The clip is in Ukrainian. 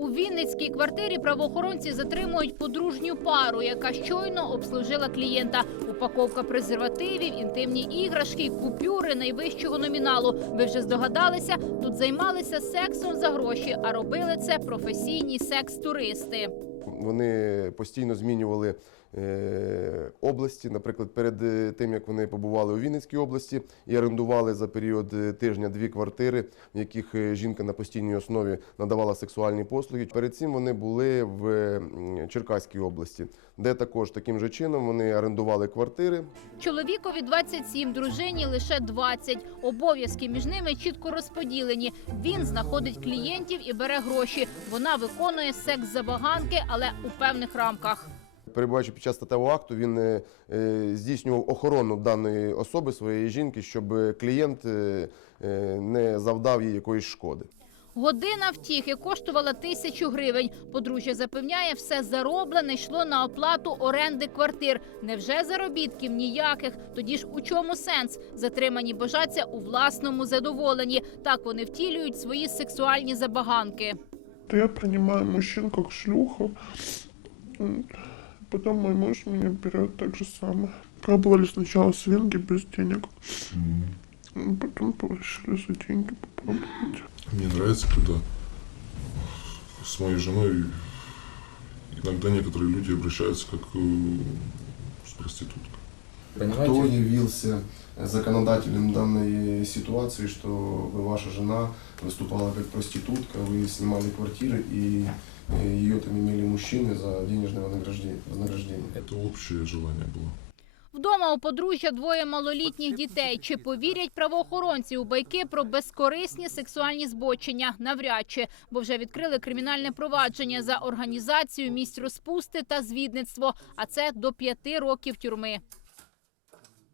У Вінницькій квартирі правоохоронці затримують подружню пару, яка щойно обслужила клієнта. Упаковка презервативів, інтимні іграшки, купюри найвищого номіналу. Ви вже здогадалися, тут займалися сексом за гроші, а робили це професійні секс-туристи. Вони постійно змінювали області. Наприклад, перед е, тим як вони побували у Вінницькій області і орендували за період е, тижня дві квартири, в яких е, жінка на постійній основі надавала сексуальні послуги. Перед цим вони були в Черкаській області, де також таким же чином вони орендували квартири. Чоловікові 27, дружині лише 20. Обов'язки між ними чітко розподілені. Він знаходить клієнтів і бере гроші. Вона виконує секс забаганки, але у певних рамках. Перебуваючи під час статевого акту, він е, е, здійснював охорону даної особи, своєї жінки, щоб е, клієнт не завдав їй якоїсь шкоди. Година втіхи коштувала тисячу гривень. Подружжя запевняє, все зароблене йшло на оплату оренди квартир. Невже заробітків ніяких? Тоді ж у чому сенс? Затримані бажаться у власному задоволенні. Так вони втілюють свої сексуальні забаганки. то я принимаю мужчин как шлюху. Потом мой муж меня берет так же самое. Пробовали сначала свинги без денег. М, Потом решили за деньги попробовать. Мне нравится, когда с моей женой иногда некоторые люди обращаются как э, с проституткой. Кто явился законодателем данной ситуации, что ваша жена выступала как проститутка, вы снимали квартиры и ее там имели мужчины за денежное вознаграждение? вознаграждение? Это общее желание было. Вдома у подружжя двоє малолітніх дітей. Чи повірять правоохоронці у байки про безкорисні сексуальні збочення? Навряд чи, бо вже відкрили кримінальне провадження за організацію місць розпусти та звідництво. А це до п'яти років тюрми.